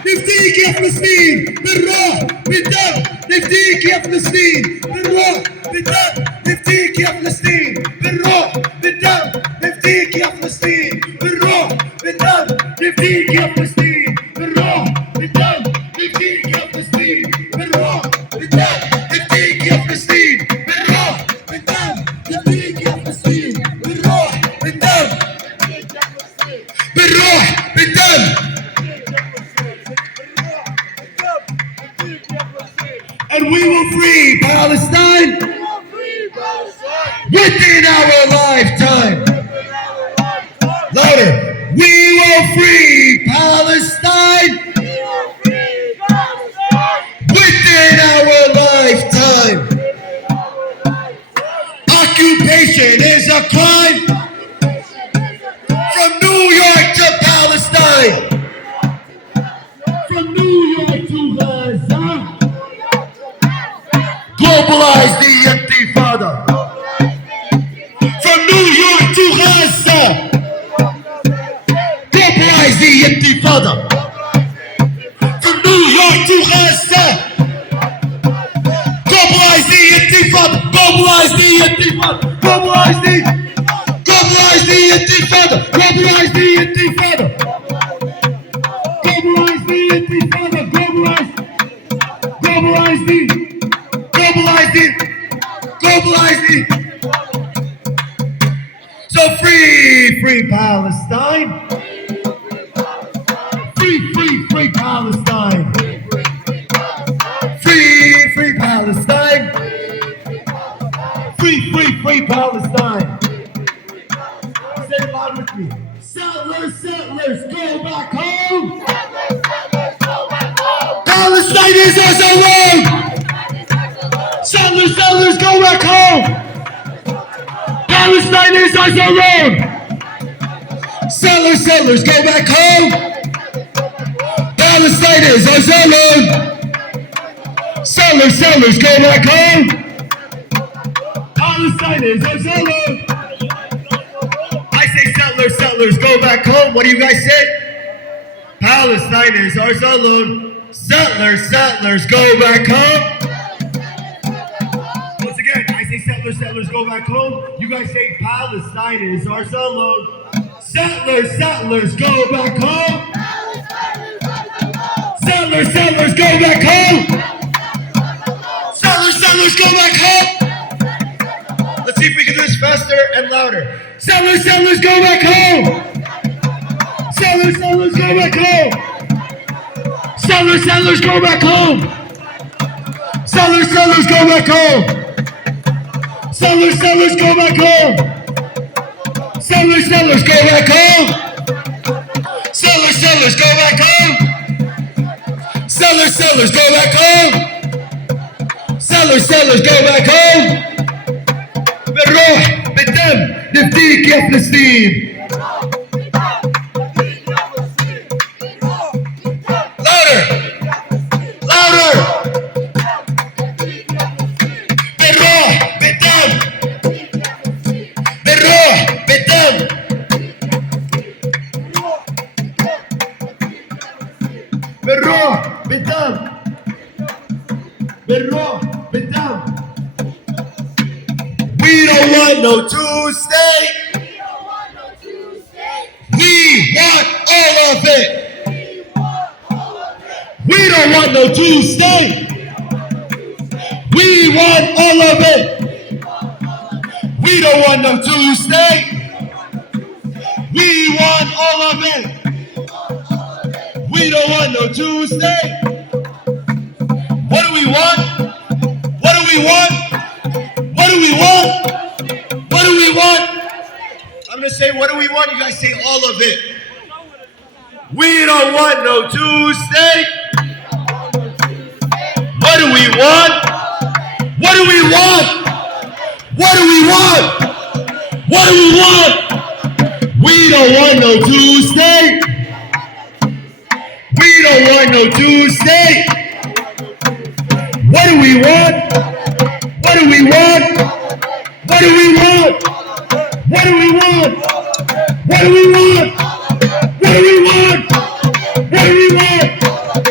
نفديك يا فلسطين بالروح بالدم، نفديك يا فلسطين بالروح بالدم، نفديك يا فلسطين بالروح بالدم، نفديك يا فلسطين بالروح بالدم، نفديك يا فلسطين بالروح بالدم، نفديك يا فلسطين بالروح بالدم، نفديك يا فلسطين بالروح بالدم، نفديك يا فلسطين بالروح بالدم، بالروح بالدم. And we will free Palestine within our lifetime. Louder. We will free Palestine within our lifetime. Occupation is a crime from New York to Palestine. From New York to Gaza. Globalize the Intifada. From New York to Gaza. Globalize the Intifada. From New York to Gaza. Globalize the Intifada. Globalize the Intifada. Globalize the Intifada. Globalize the Intifada. Globalize the Intifada. Globalize the. Globalize it. So free Palestine. Free Palestine. Free Palestine. Free Palestine. Say it loud with me. Settlers, go back home. Palestine is us alone. Settlers, go back home. Palestine is us alone. Settlers, go back home. Palestine is us alone. Settlers, go back home. Palestine is us alone. I say settlers, go back home. What do you guys say? Palestine is ours alone. Settlers, go back home. Settlers, go back home. You guys say Palestine is ours alone. Settlers, go back home. Settlers, go back home. Settlers, go back home. Let's see if we can do this faster and louder. Settlers, go back home. Settlers, go back home. Settlers, go back home. Settlers, go back home. Settlers, go back home. Settlers, go back home. Settlers, go back home. Settlers, go back home. Settlers, go back home. بالروح بالدم نفديك يا فلسطين. Louder. بالدم. We don't want no two-state. We want all of it. We don't want no two-state. We want all of it. We don't want no two-state. We want all of it. We don't want no two-state. What do we want? What do we want? What do we want? What do we want? I'm gonna say, what do we want? You guys say all of it. We don't want no two-state. What do we want? What do we want? What do we want? What do we want? We don't want no two-state. We don't want no two-state. What do we want? What do we want? What do we want? What do we want? What do we want? What do we want? What do we want?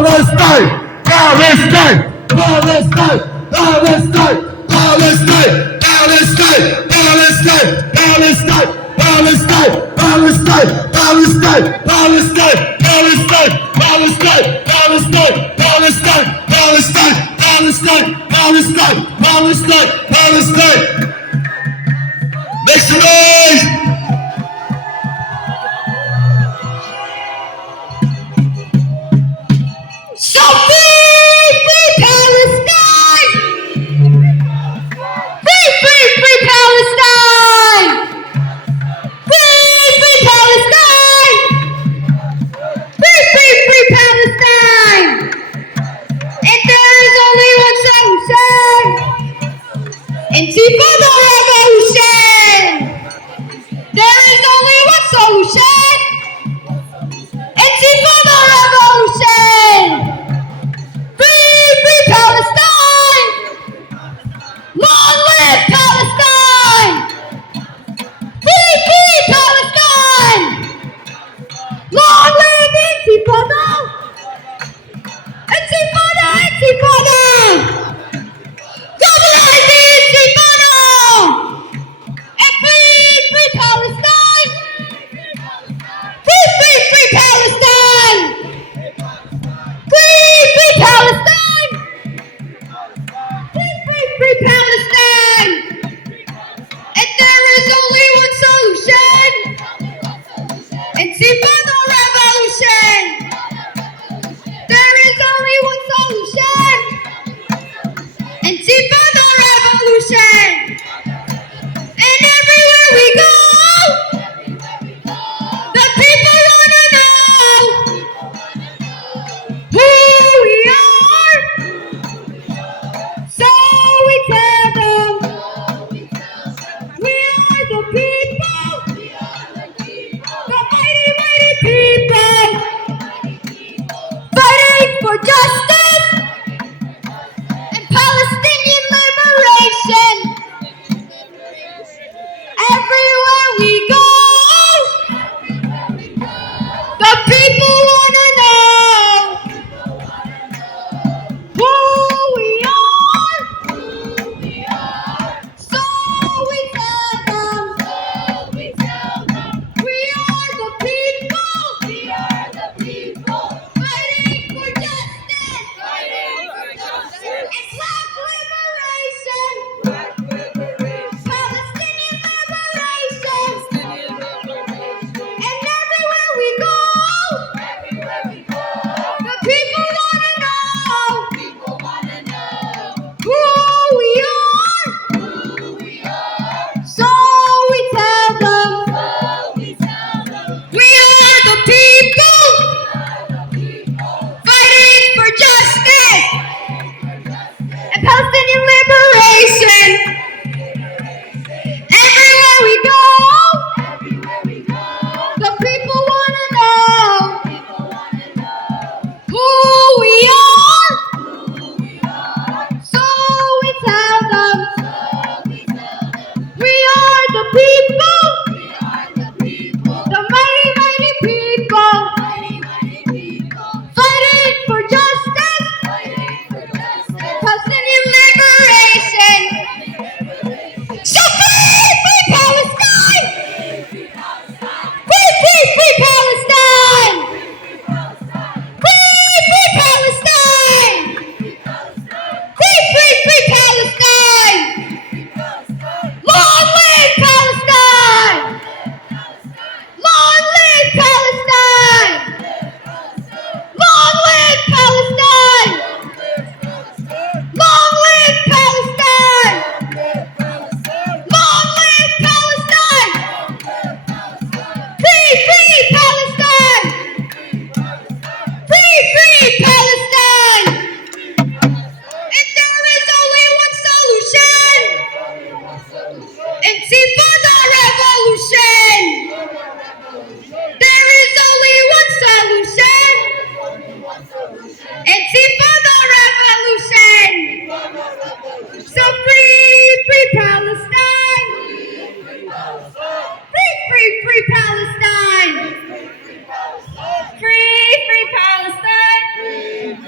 Palestine, Palestine, Palestine, Palestine, Palestine, Palestine, Palestine, Palestine, Palestine, Palestine, Palestine, Palestine, Palestine, Palestine, Palestine, Palestine, Palestine, Palestine, Palestine, Palestine, Palestine. Make some noise! So free Palestine! Free Palestine! Free Palestine! Free Palestine! And there is only one solution! Intifada revolution! There is only one solution! Intifada revolution! Free Palestine! Long live Palestine! Free Palestine! Long live Intifada! Intifada! Intifada! Globalize the Intifada! And free Palestine! Free Palestine! Free Palestine! Free Palestine! And there is only one solution! Intifada revolution! There is only one solution! Intifada revolution! And everywhere we go, the people wanna know who we are. So we tell them we are the people, the mighty people, fighting for justice and Palestinian liberation. Everywhere we go, the people wanna know who we are. So we tell them we are the people, fighting for justice and black liberation, Palestinian liberation. And everywhere we go, the people wanna know who we are. So we tell them we are the people, fighting for justice and Palestinian liberation. Everywhere we go, the people wanna know who we are. So we tell them we are the people, the mighty people, fighting for justice, Palestinian liberation. So free Palestine! Free Palestine! Free Palestine! Free Palestine! Long live Palestine! Long live Palestine! Long live Palestine! Long live Palestine! Long live Palestine! Free Palestine! Free Palestine! And there is only one solution! Intifada revolution! There is only one solution! Intifada revolution! So free Palestine! Free Palestine! Free Palestine!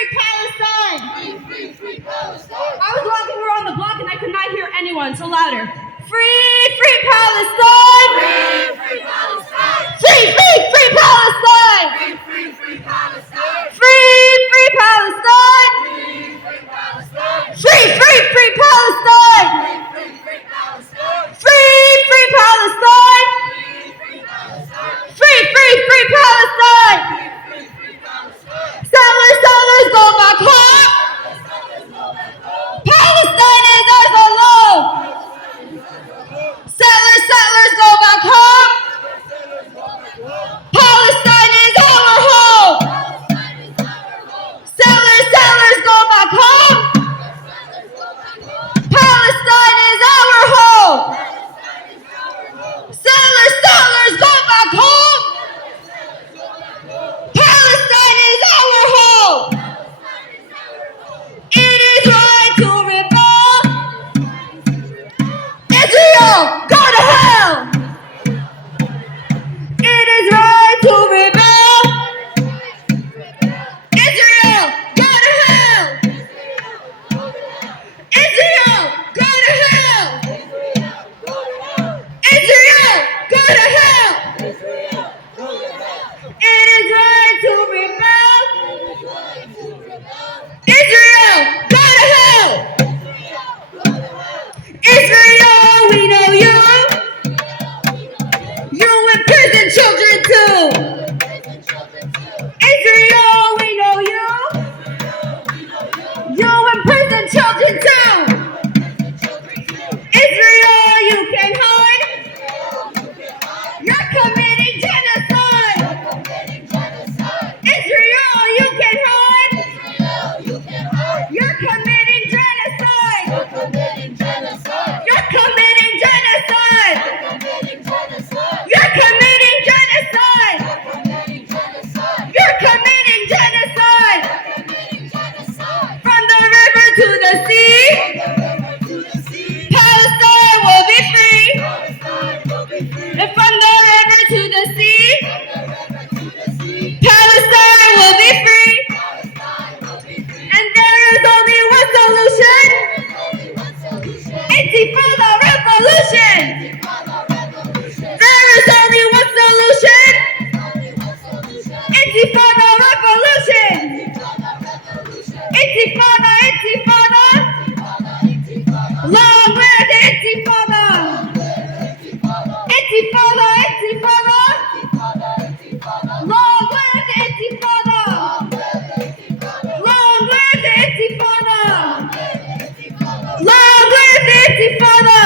free Palestine! Free Palestine! I was walking around the block and I could not hear anyone, so louder. Free Palestine! Free Palestine! Free Palestine! Free Palestine! Free Palestine! Free Palestine! Free Palestine! Free Palestine! Free Palestine! Free Palestine! Settlers go back home! Palestine is ours alone! Settlers go back home! Palestine is our home! Settlers go back home! Palestine is our home! Settlers go back home! Palestine is our home! It is right to rebel! Israel, go to hell! It is right to rebel! Israel, go to hell! Israel, go to hell! Israel, go to hell! It is right to rebel! Israel, go to hell! Israel, we know you! You imprison children too! Israel, we know you! You imprison children too! Israel, you can hide! You're committing genocide! Israel, you can hide! You're committing genocide! You're committing genocide! You're committing genocide! You're committing genocide! From the river to the sea, Palestine will be free. And from the river to the sea, Palestine will be free. And there is only one solution. Intifada revolution. There is only one solution. Intifada revolution. Intifada. Long live the Intifada. Intifada. Long live the Intifada. Long live the Intifada. Long live the Intifada.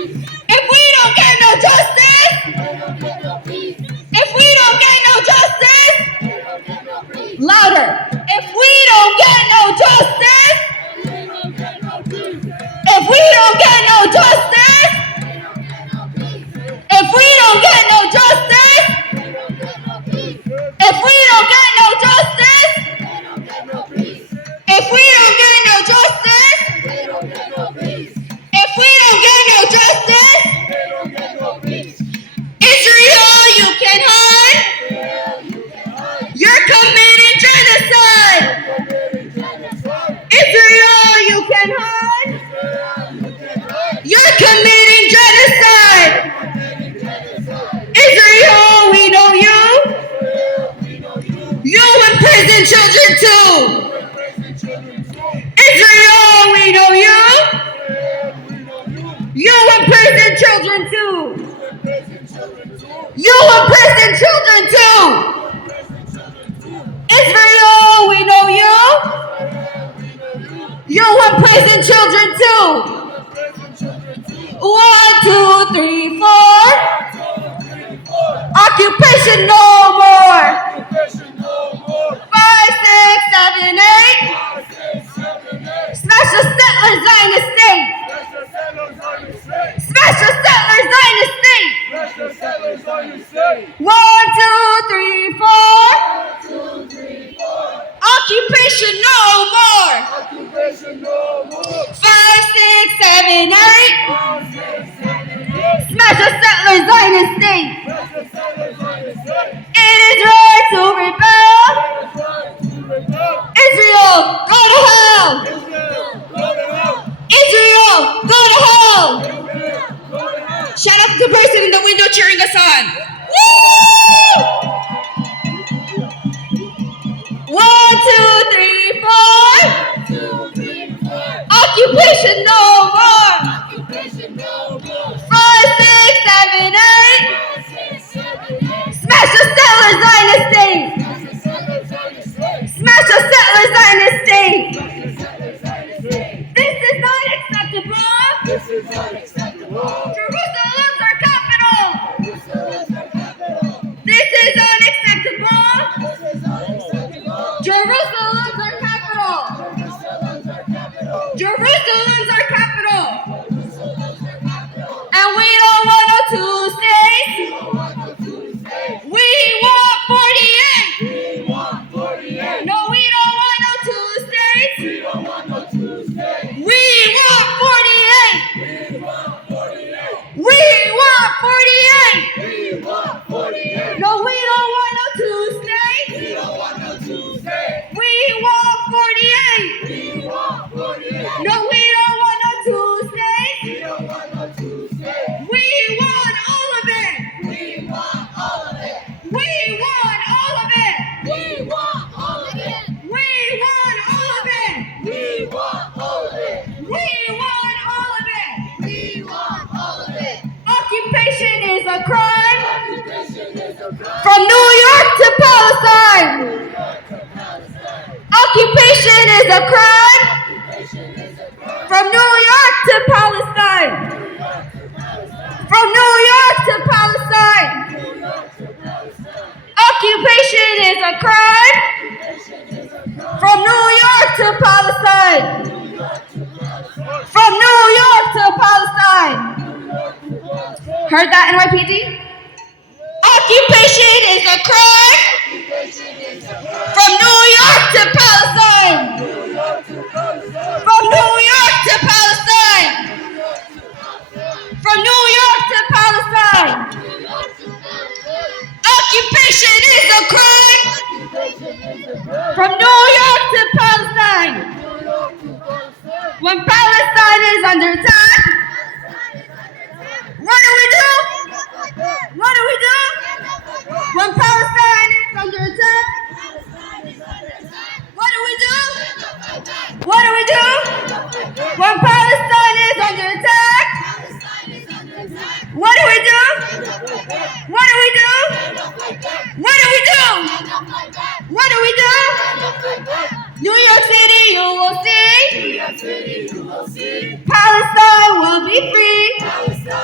If we don't get no justice, if we don't get no justice, louder. If we don't get no justice, if we don't get no justice, if we don't get no justice, if we don't get no justice, if we don't get no justice, if we don't get no justice, Israel, you can hide. You're committing genocide. Israel, you can hide. You're committing genocide. Israel, we know you. You imprison children too. Israel, we know you. You imprison children too. You imprison children too. Israel, we know you. You imprison children too. 1, 2, 3, 4. Occupation no more. 5, 6, 7, 8. Smash the settler Zionist state. Smash the settler Zionist state. 1, 2, 3, 4. Occupation no more. 5, 6, 7, 8. Smash the settler Zionist state. It is right to rebel. Israel, go to hell. Israel, go to hell. Shout out to the person in the window cheering us on. Woo! 1, 2, 3, 4. Occupation no more. 5, 6, 7, 8. Smash the settler Zionist state. Smash the settler Zionist state. This is not acceptable. Jerusalem's our capital. This is unacceptable. Jerusalem's our capital. Jerusalem's our capital. And we don't want no 2 states. We want 48. No, we don't want no 2 states. We want 48. We want 48. No, we don't want no 2 states. We want 48. No, we don't want no 2 states. We want all of it. We want all of it. We want all of it. We want all of it. We want all of it. We want all of it. We want all of it. We want all of it. Occupation is a crime. From New York to Palestine. Occupation is a crime. From New York to Palestine. From New York to Palestine. Occupation is a crime. From New York to Palestine. From New York to Palestine. Heard that, NYPD? Occupation is a crime. From New York to Palestine. From New York to Palestine. From New York to Palestine. Occupation is a crime. From New York to Palestine. When Palestine is under attack, what do we do? What do we do? When Palestine is under attack, what do we do? What do we do? When Palestine is under attack, what do we do? What do we do? What do we do? What do we do? New York City, you will see. Palestine will be free.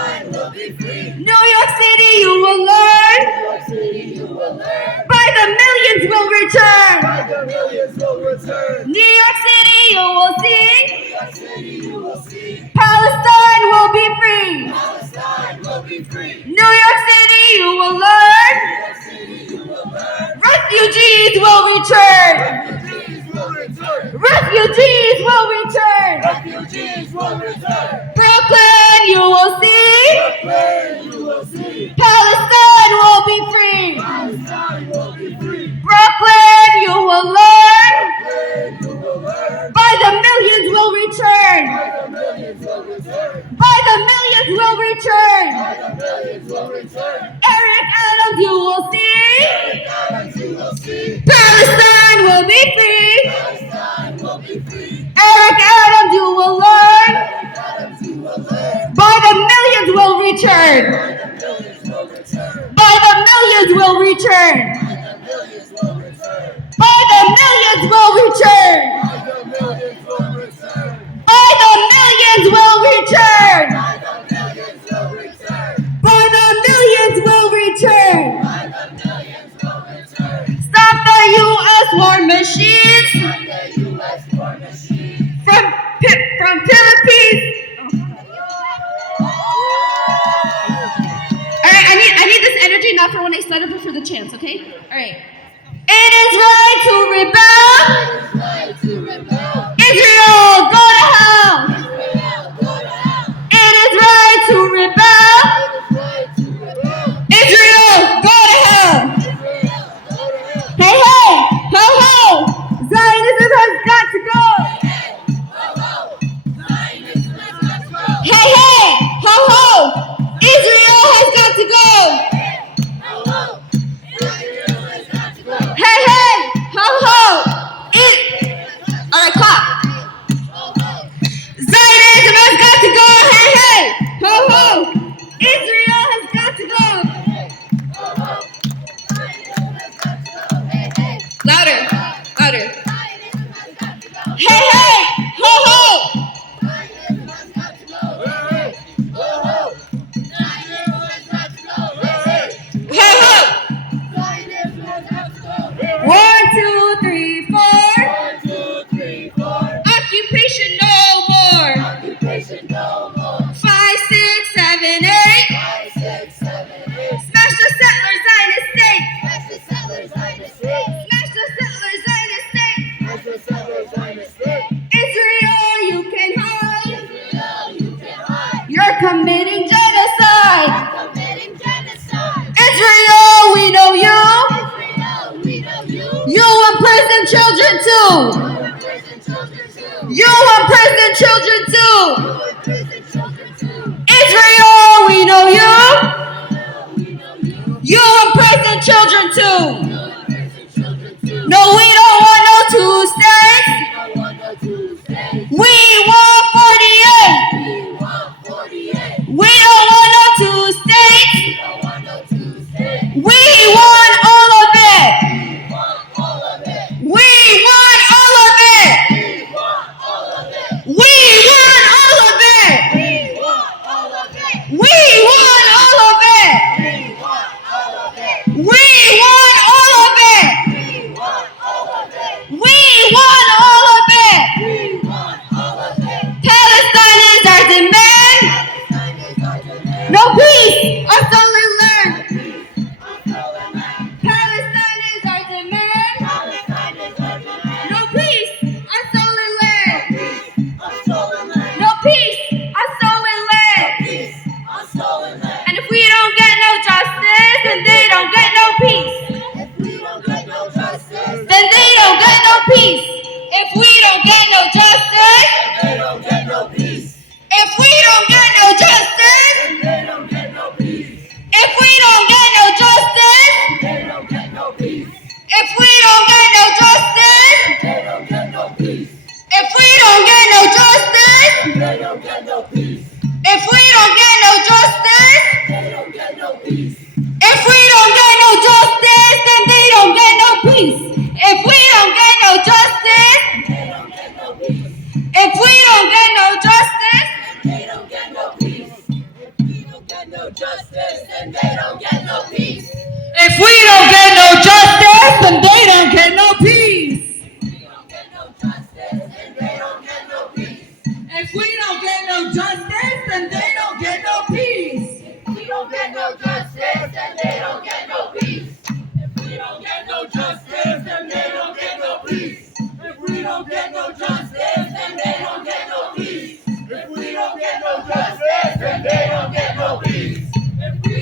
Palestine will be free. New York City, you will learn. Refugees will return. Refugees will return. Brooklyn, you will see. Palestine will be free. Brooklyn, you will learn. By the millions will return. By the millions will return. Eric Adams, you will see. Palestine will be free. Eric Adams, you will learn. By the millions will return. By the millions will return. By the millions will return. By the millions will return. By the millions will return. Stop the U.S. war machines from Philippines. All right, I need this energy not for when I start up, but for the chants, okay? All right. It is right to rebel. Israel, go to hell. It is right to rebel. Israel, go to hell. Hey, hey, ho, ho. Zionism has got to go. Hey, hey, ho, ho. Israel has got to go. Hey, hey, ho, ho. All right, clap. Zionism has got to go. Hey, hey, ho, ho. Israel has got to go. Louder, louder. Hey, hey, ho, ho. Ho, ho. 1, 2, 3, 4. Occupation no more. 5, 6, 7, 8. Smash the settlers, Zionist state. Smash the settlers, Zionist state. Israel, you can hide. You're committing genocide. Israel, we know you. You imprison children too. You imprison children too. Israel, we know you. You imprison children too. No, we don't want no 2 states. We want 48. We don't want no 2 states. We want all of it. We want all of it. We want all of it. We want all of it. We want all of it. We want all of it. Palestinians are demand. No peace until we learn. Palestinians are demand. No peace until we learn. No peace until we learn. And if we don't get no justice, then they don't get no peace. Then they don't get no peace. If we don't get no justice, if we don't get no justice, if we don't get no justice, if we don't get no justice, if we don't get no justice, if we don't get no justice, if we don't get no justice, then they don't get no peace. If we don't get no justice, if we don't get no justice, then they don't get no peace. If we don't get no justice, then they don't get no peace.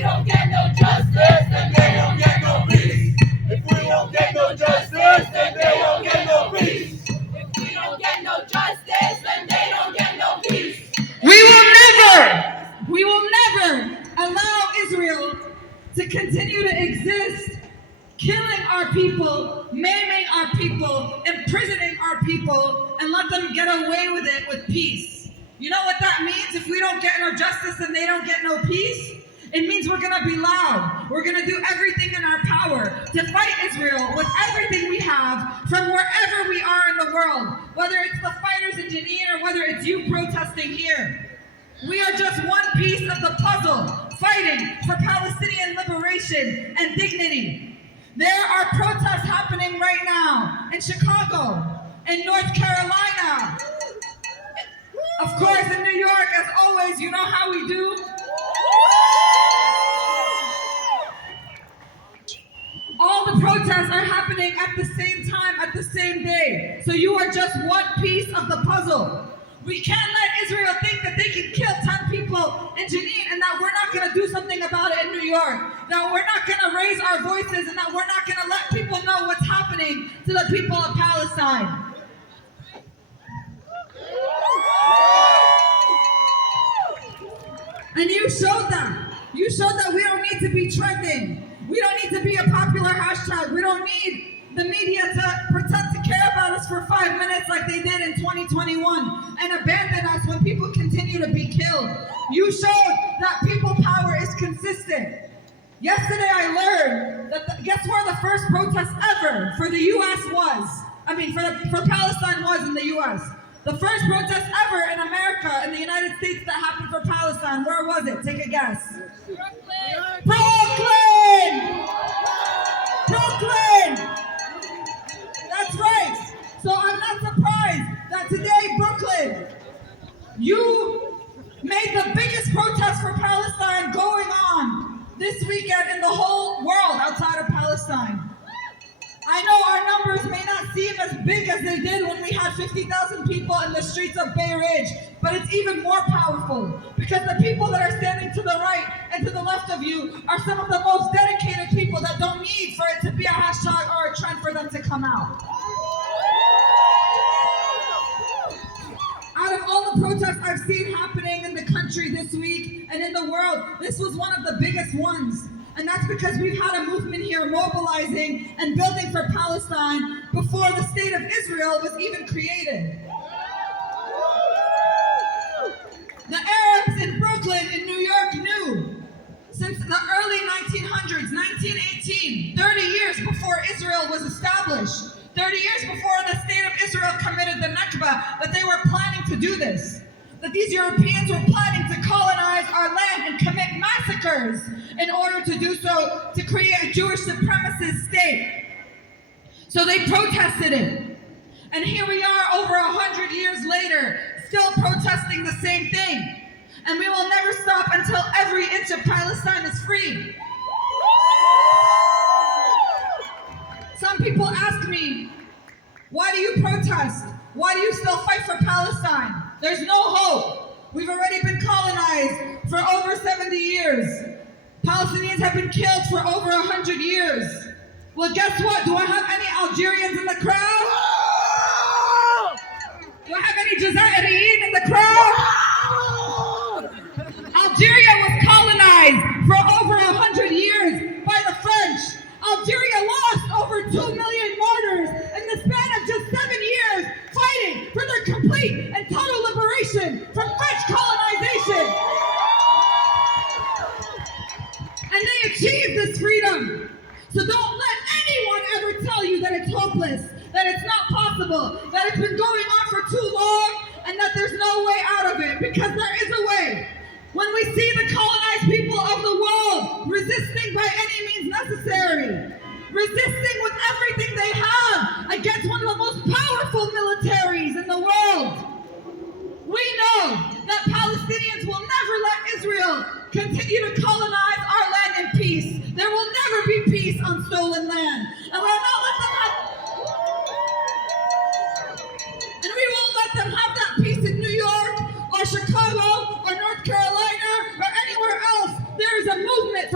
don't get no justice, then they don't get no peace. If we don't get no justice, then they don't get no peace. If we don't get no justice, then they don't get no peace. We will never allow Israel to continue to exist, killing our people, maiming our people, imprisoning our people, and let them get away with it with peace. You know what that means? If we don't get no justice and they don't get no peace, it means we're going to be loud. We're going to do everything in our power to fight Israel with everything we have from wherever we are in the world, whether it's the fighters in Jenin or whether it's you protesting here. We are just one piece of the puzzle, fighting for Palestinian liberation and dignity. There are protests happening right now in Chicago, in North Carolina. Of course, in New York, as always, you know how we do. All the protests are happening at the same time, at the same day. So you are just one piece of the puzzle. We can't let Israel think that they can kill 10 people in Jenin and that we're not going to do something about it in New York. That we're not going to raise our voices and that we're not going to let people know what's happening to the people of Palestine. And you showed that. You showed that we don't need to be trending. We don't need to be a popular hashtag. We don't need the media to pretend to care about us for 5 minutes like they did in 2021 and abandon us when people continue to be killed. You showed that people power is consistent. Yesterday I learned that guess where the first protest ever for the U.S. was? For Palestine was in the U.S. The first protest ever in America, in the United States, that happened for Palestine. Where was it? Take a guess. Brooklyn! That's right. So I'm not surprised that today, Brooklyn, you made the biggest protest for Palestine going on this weekend in the whole world outside of Palestine. I know our numbers may not seem as big as they did when we had 50,000 people in the streets of Bay Ridge, but it's even more powerful because the people that are standing to the right and to the left of you are some of the most dedicated people that don't need for it to be a hashtag or a trend for them to come out. Out of all the protests I've seen happening in the country this week and in the world, this was one of the biggest ones. And that's because we've had a movement here mobilizing and building for Palestine before the state of Israel was even created. The Arabs in Brooklyn, in New York, knew since the early 1900s, 1918, 30 years before Israel was established, 30 years before the state of Israel committed the Nakba, that they were planning to do this. That these Europeans were planning to colonize our land and commit massacres in order to do so, to create a Jewish supremacist state. So they protested it. And here we are over 100 years later, still protesting the same thing. And we will never stop until every inch of Palestine is free. Some people ask me, why do you protest? Why do you still fight for Palestine? There's no hope. We've already been colonized for over 70 years. Palestinians have been killed for over 100 years. Well, guess what? Do I have any Algerians in the crowd? Do I have any Jazairian in the crowd? Algeria was colonized for over 100 years by the French. Algeria lost over 2 million martyrs in the span of just 7 years fighting for their complete and total liberation from French colonization. And they achieved this freedom. So don't let anyone ever tell you that it's hopeless, that it's not possible, that it's been going on for too long, and that there's no way out of it, because there is a way. When we see the colonized people of the world resisting by any means necessary, resisting with everything they have against one of the most powerful militaries in the world, we know that Palestinians will never let Israel continue to colonize our land in peace. There will never be peace on stolen land. And we won't let them have that peace in New York or Chicago or North Carolina or anywhere else. There is a movement for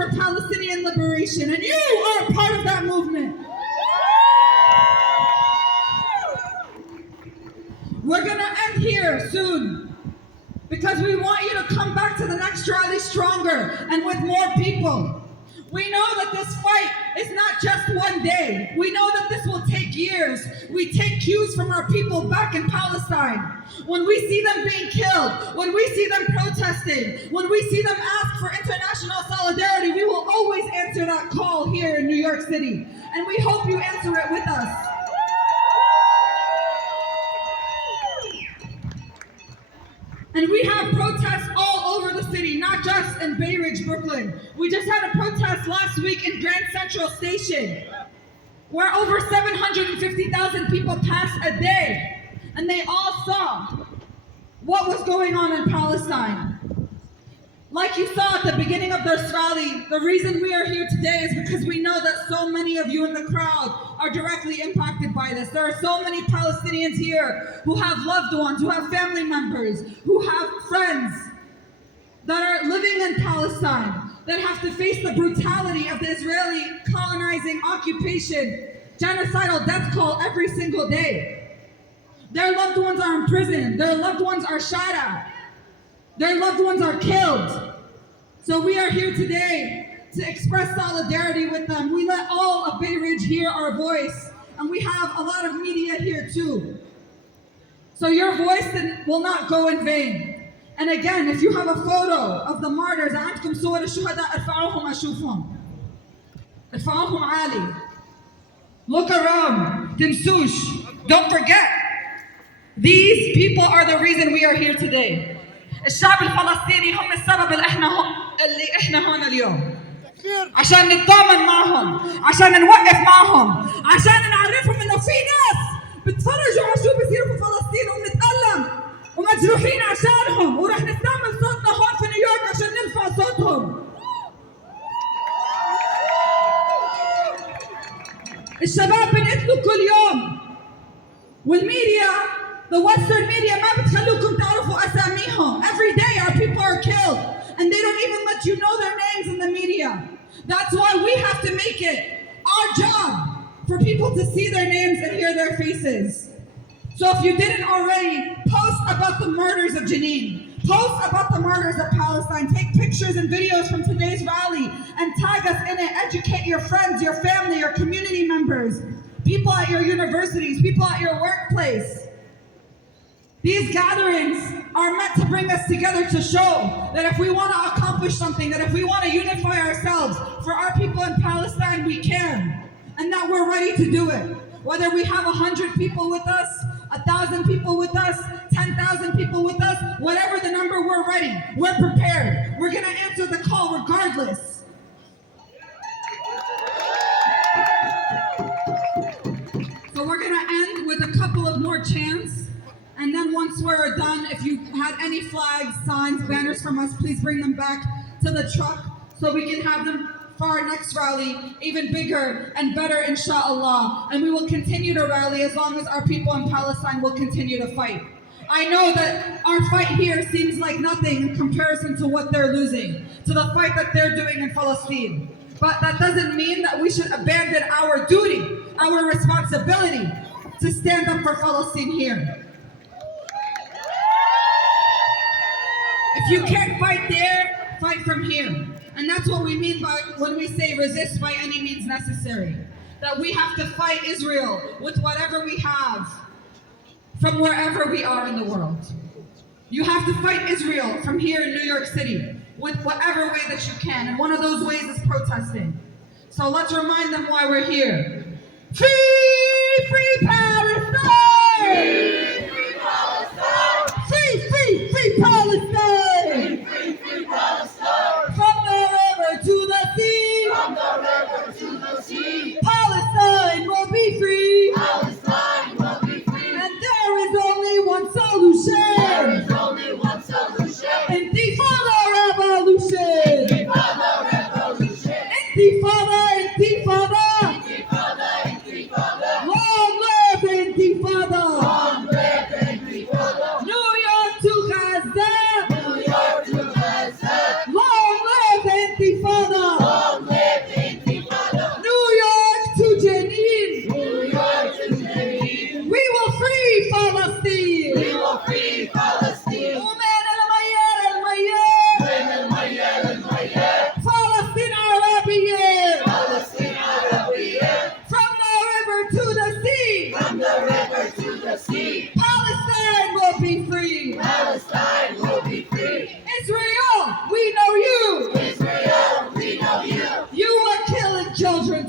Palestinian liberation, and you are a part of that movement. We're gonna end here soon because we want you to come back to the next rally stronger and with more people. We know that this fight is not just one day. We know that this will take years. We take cues from our people back in Palestine. When we see them being killed, when we see them protesting, when we see them ask for international solidarity, we will always answer that call here in New York City. And we hope you answer it with us. And we have protests all over the city, not just in Bay Ridge, Brooklyn. We just had a protest last week in Grand Central Station, where over 750,000 people pass a day, and they all saw what was going on in Palestine. Like you saw at the beginning of this rally, the reason we are here today is because we know that so many of you in the crowd are directly impacted by this. There are so many Palestinians here who have loved ones, who have family members, who have friends that are living in Palestine, that have to face the brutality of the Israeli colonizing occupation, genocidal death call every single day. Their loved ones are in prison, their loved ones are shot at, their loved ones are killed. So we are here today to express solidarity with them. We let all of Bay Ridge hear our voice, and we have a lot of media here too. So your voice will not go in vain. And again, if you have a photo of the martyrs, عندكم صور الشهداء ارفعوهم أشوفهم. ارفعوهم عالي. Look around. تنسوش. Don't forget. These people are the reason we are here today. الشعب الفلسطيني هم السبب اللي احنا هون اليوم. عشان نتضامن معهم، عشان نوقف معهم، عشان نعرفهم انه في ناس بتفرجوا على شو بيصير في فلسطين وبنتألم ومجروحين عشانهم، ورح نستعمل صوتنا هون في نيويورك عشان نرفع صوتهم. الشباب بنقتلوا كل يوم، والميديا the Western media ما بتخلوكم تعرفوا أساميهم. Every day our people are killed and they don't even let you know their names in the media. That's why we have to make it our job for people to see their names and hear their faces. So if you didn't already, post about the murders of Jenin. Post about the murders of Palestine. Take pictures and videos from today's rally and tag us in it. Educate your friends, your family, your community members, people at your universities, people at your workplace. These gatherings are meant to bring us together to show that if we want to accomplish something, that if we want to unify ourselves for our people in Palestine, we can. And that we're ready to do it. Whether we have 100 people with us, 1,000 people with us, 10,000 people with us, whatever the number, we're ready. We're prepared. We're going to answer the call regardless. So we're going to end with a couple of more chants. And then once we're done, if you had any flags, signs, banners from us, please bring them back to the truck so we can have them for our next rally, even bigger and better, inshallah. And we will continue to rally as long as our people in Palestine will continue to fight. I know that our fight here seems like nothing in comparison to what they're losing, to the fight that they're doing in Palestine. But that doesn't mean that we should abandon our duty, our responsibility to stand up for Palestine here. If you can't fight there, fight from here. And that's what we mean by when we say resist by any means necessary. That we have to fight Israel with whatever we have from wherever we are in the world. You have to fight Israel from here in New York City with whatever way that you can. And one of those ways is protesting. So let's remind them why we're here. Free, free Palestine! Free, free, free Palestine! Free, free Palestine! From the river to the sea! From the river to the sea! Palestine will be free! Palestine will be free! And there is only one solution! There is only one solution! Intifada revolution! Intifada revolution! Intifada, intifada! Intifada, intifada! Long live intifada! Long live Intifada! New York to Gaza! New York to Gaza! Long live intifada!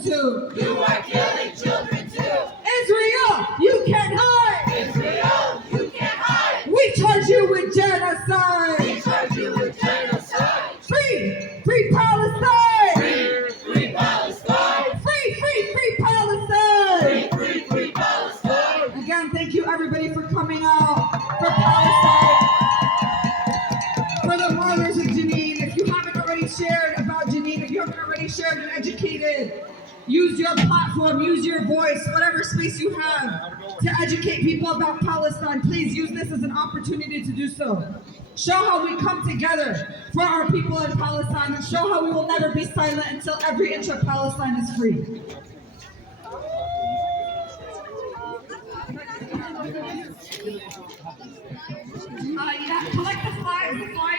too. You are killing children too. Israel, you can't hide. Israel, you can't hide. We charge you with genocide. We charge you with genocide. Free Palestine. Free Palestine. Free Palestine. Free Palestine. Again, thank you everybody for coming out for Palestine, for the martyrs of Jenin. If you haven't already shared about Jenin, if you haven't already shared and educated, use your platform, use your voice, whatever space you have to educate people about Palestine. Please use this as an opportunity to do so. Show how we come together for our people in Palestine, and show how we will never be silent until every inch of Palestine is free. Yeah, collect the flags.